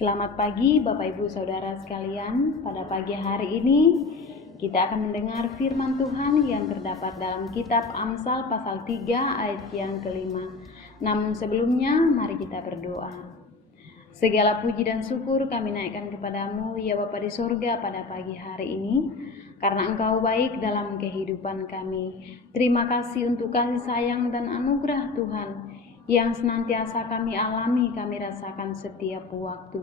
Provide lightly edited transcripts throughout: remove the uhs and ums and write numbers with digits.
Selamat pagi Bapak Ibu Saudara sekalian. Pada pagi hari ini kita akan mendengar firman Tuhan yang terdapat dalam kitab Amsal pasal 3 ayat yang kelima. Namun sebelumnya mari kita berdoa. Segala puji dan syukur kami naikkan kepadamu ya Bapa di sorga pada pagi hari ini, karena Engkau baik dalam kehidupan kami. Terima kasih untuk kasih sayang dan anugerah Tuhan yang senantiasa kami alami, kami rasakan setiap waktu.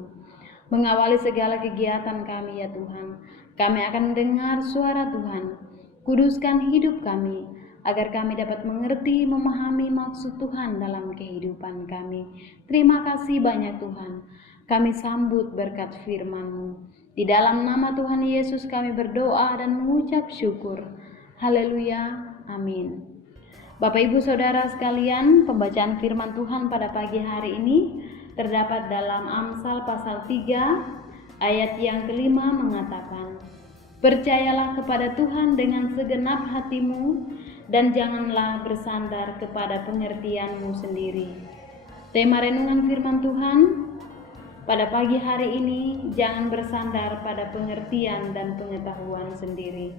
Mengawali segala kegiatan kami ya Tuhan, kami akan mendengar suara Tuhan. Kuduskan hidup kami, agar kami dapat mengerti, memahami maksud Tuhan dalam kehidupan kami. Terima kasih banyak Tuhan, kami sambut berkat firman-Mu. Di dalam nama Tuhan Yesus kami berdoa dan mengucap syukur. Haleluya, amin. Bapak Ibu Saudara sekalian, pembacaan firman Tuhan pada pagi hari ini terdapat dalam Amsal pasal 3 ayat yang kelima mengatakan, "Percayalah kepada Tuhan dengan segenap hatimu dan janganlah bersandar kepada pengertianmu sendiri." Tema renungan firman Tuhan pada pagi hari ini, jangan bersandar pada pengertian dan pengetahuan sendiri.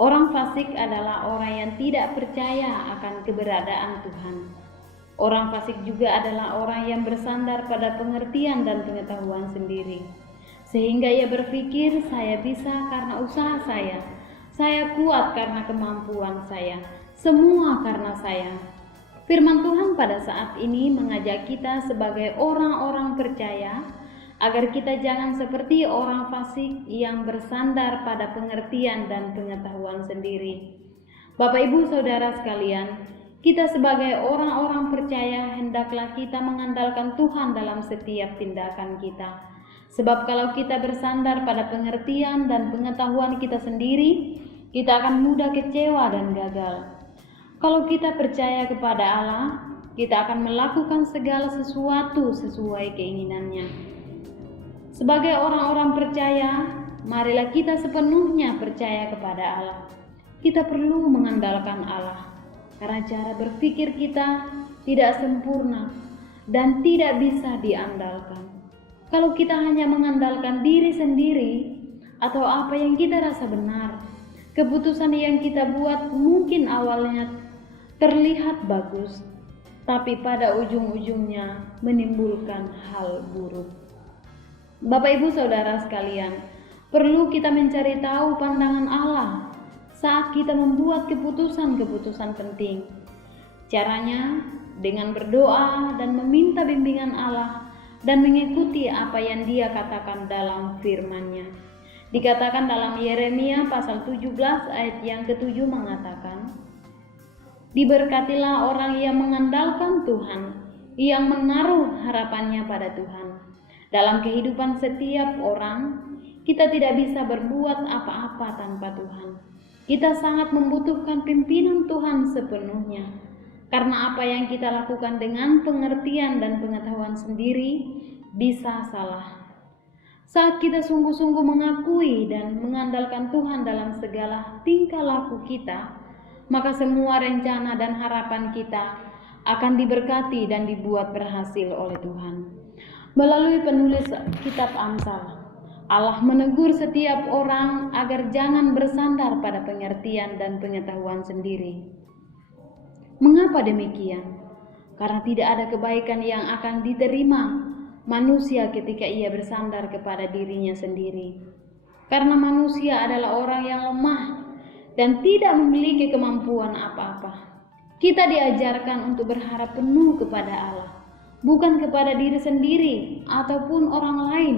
Orang fasik adalah orang yang tidak percaya akan keberadaan Tuhan. Orang fasik juga adalah orang yang bersandar pada pengertian dan pengetahuan sendiri. Sehingga ia berpikir, saya bisa karena usaha saya kuat karena kemampuan saya, semua karena saya. Firman Tuhan pada saat ini mengajak kita sebagai orang-orang percaya agar kita jangan seperti orang fasik yang bersandar pada pengertian dan pengetahuan sendiri. Bapak Ibu Saudara sekalian, kita sebagai orang-orang percaya hendaklah kita mengandalkan Tuhan dalam setiap tindakan kita. Sebab kalau kita bersandar pada pengertian dan pengetahuan kita sendiri, kita akan mudah kecewa dan gagal. Kalau kita percaya kepada Allah, kita akan melakukan segala sesuatu sesuai keinginannya. Sebagai orang-orang percaya, marilah kita sepenuhnya percaya kepada Allah. Kita perlu mengandalkan Allah, karena cara berpikir kita tidak sempurna dan tidak bisa diandalkan. Kalau kita hanya mengandalkan diri sendiri atau apa yang kita rasa benar, keputusan yang kita buat mungkin awalnya terlihat bagus, tapi pada ujung-ujungnya menimbulkan hal buruk. Bapak Ibu Saudara sekalian, perlu kita mencari tahu pandangan Allah saat kita membuat keputusan-keputusan penting. Caranya dengan berdoa dan meminta bimbingan Allah dan mengikuti apa yang Dia katakan dalam firman-Nya. Dikatakan dalam Yeremia pasal 17 ayat yang ke-7 mengatakan, "Diberkatilah orang yang mengandalkan Tuhan, yang menaruh harapannya pada Tuhan." Dalam kehidupan setiap orang, kita tidak bisa berbuat apa-apa tanpa Tuhan. Kita sangat membutuhkan pimpinan Tuhan sepenuhnya. Karena apa yang kita lakukan dengan pengertian dan pengetahuan sendiri bisa salah. Saat kita sungguh-sungguh mengakui dan mengandalkan Tuhan dalam segala tingkah laku kita, maka semua rencana dan harapan kita akan diberkati dan dibuat berhasil oleh Tuhan. Melalui penulis kitab Amsal, Allah menegur setiap orang agar jangan bersandar pada pengertian dan pengetahuan sendiri. Mengapa demikian? Karena tidak ada kebaikan yang akan diterima manusia ketika ia bersandar kepada dirinya sendiri. Karena manusia adalah orang yang lemah dan tidak memiliki kemampuan apa-apa. Kita diajarkan untuk berharap penuh kepada Allah, bukan kepada diri sendiri ataupun orang lain.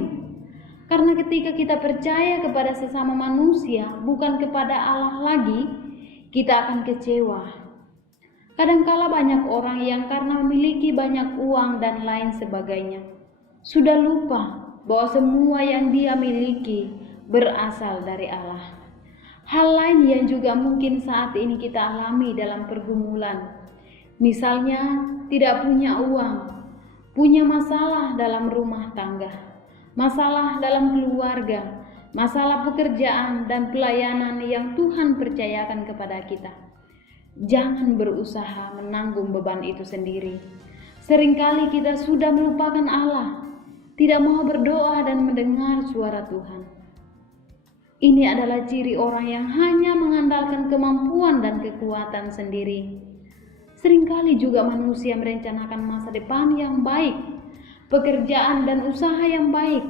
Karena ketika kita percaya kepada sesama manusia, bukan kepada Allah lagi, kita akan kecewa. Kadangkala banyak orang yang karena memiliki banyak uang dan lain sebagainya, sudah lupa bahwa semua yang dia miliki berasal dari Allah. Hal lain yang juga mungkin saat ini kita alami dalam pergumulan, misalnya tidak punya uang, punya masalah dalam rumah tangga, masalah dalam keluarga, masalah pekerjaan dan pelayanan yang Tuhan percayakan kepada kita. Jangan berusaha menanggung beban itu sendiri. Seringkali kita sudah melupakan Allah tidak mau berdoa dan mendengar suara Tuhan. Ini adalah ciri orang yang hanya mengandalkan kemampuan dan kekuatan sendiri. Seringkali juga manusia merencanakan masa depan yang baik, pekerjaan dan usaha yang baik,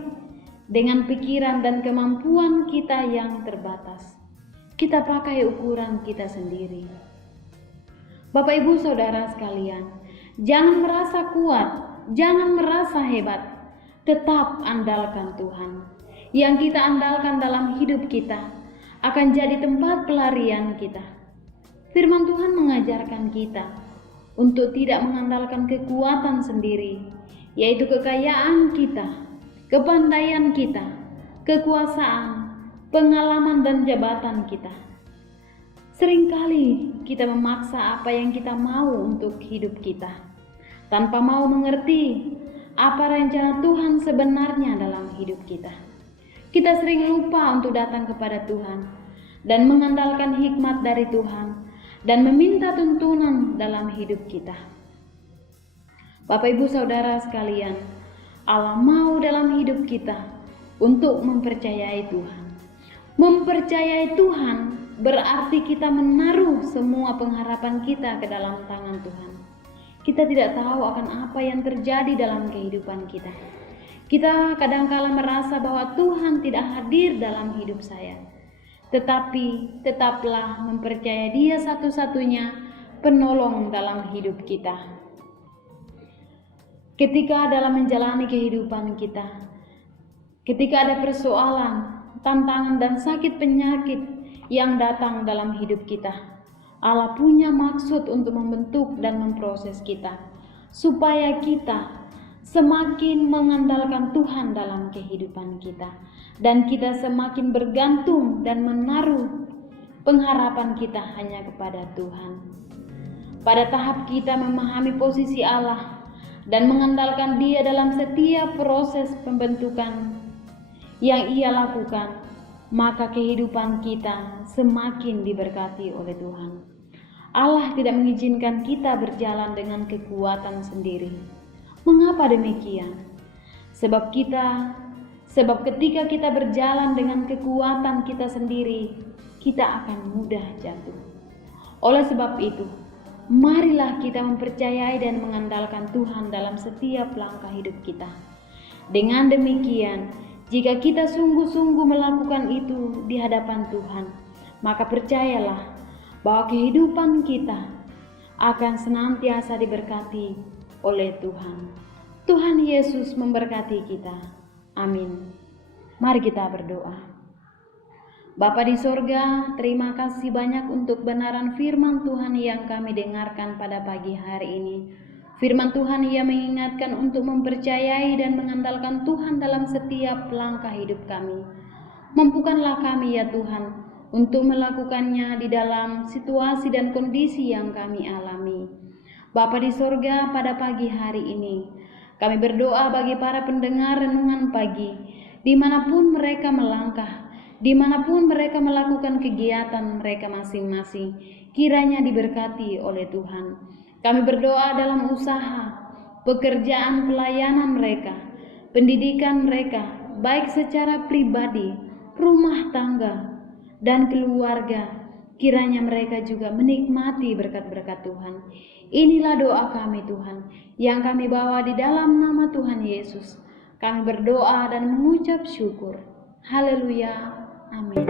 dengan pikiran dan kemampuan kita yang terbatas. Kita pakai ukuran kita sendiri. Bapak Ibu Saudara sekalian, jangan merasa kuat, jangan merasa hebat, tetap andalkan Tuhan. Yang kita andalkan dalam hidup kita akan jadi tempat pelarian kita. Firman Tuhan mengajarkan kita untuk tidak mengandalkan kekuatan sendiri, yaitu kekayaan kita, kepandaian kita, kekuasaan, pengalaman dan jabatan kita. Seringkali kita memaksa apa yang kita mau untuk hidup kita, tanpa mau mengerti apa rencana Tuhan sebenarnya dalam hidup kita. Kita sering lupa untuk datang kepada Tuhan dan mengandalkan hikmat dari Tuhan dan meminta tuntunan dalam hidup kita. Bapak Ibu Saudara sekalian, Allah mau dalam hidup kita untuk mempercayai Tuhan. Mempercayai Tuhan berarti kita menaruh semua pengharapan kita ke dalam tangan Tuhan. Kita tidak tahu akan apa yang terjadi dalam kehidupan kita. Kita kadangkala merasa bahwa Tuhan tidak hadir dalam hidup saya. Tetapi tetaplah mempercayai Dia satu-satunya penolong dalam hidup kita. Ketika dalam menjalani kehidupan kita, ketika ada persoalan, tantangan dan sakit penyakit yang datang dalam hidup kita, Allah punya maksud untuk membentuk dan memproses kita, supaya kita semakin mengandalkan Tuhan dalam kehidupan kita, dan kita semakin bergantung dan menaruh pengharapan kita hanya kepada Tuhan. Pada tahap kita memahami posisi Allah dan mengandalkan Dia dalam setiap proses pembentukan yang Ia lakukan, maka kehidupan kita semakin diberkati oleh Tuhan. Allah tidak mengizinkan kita berjalan dengan kekuatan sendiri. Mengapa demikian? Sebab ketika kita berjalan dengan kekuatan kita sendiri, kita akan mudah jatuh. Oleh sebab itu, marilah kita mempercayai dan mengandalkan Tuhan dalam setiap langkah hidup kita. Dengan demikian, jika kita sungguh-sungguh melakukan itu di hadapan Tuhan, maka percayalah bahwa kehidupan kita akan senantiasa diberkati oleh Tuhan. Tuhan Yesus memberkati kita. Amin. Mari kita berdoa. Bapa di sorga, terima kasih banyak untuk benaran firman Tuhan yang kami dengarkan pada pagi hari ini. Firman Tuhan yang mengingatkan untuk mempercayai dan mengandalkan Tuhan dalam setiap langkah hidup kami. Mampukanlah kami ya Tuhan untuk melakukannya di dalam situasi dan kondisi yang kami alami. Bapa di sorga, pada pagi hari ini kami berdoa bagi para pendengar renungan pagi, dimanapun mereka melangkah, dimanapun mereka melakukan kegiatan mereka masing-masing, kiranya diberkati oleh Tuhan. Kami berdoa dalam usaha, pekerjaan, pelayanan mereka, pendidikan mereka, baik secara pribadi, rumah tangga, dan keluarga, kiranya mereka juga menikmati berkat-berkat Tuhan. Inilah doa kami Tuhan, yang kami bawa di dalam nama Tuhan Yesus. Kami berdoa dan mengucap syukur. Haleluya. Amin.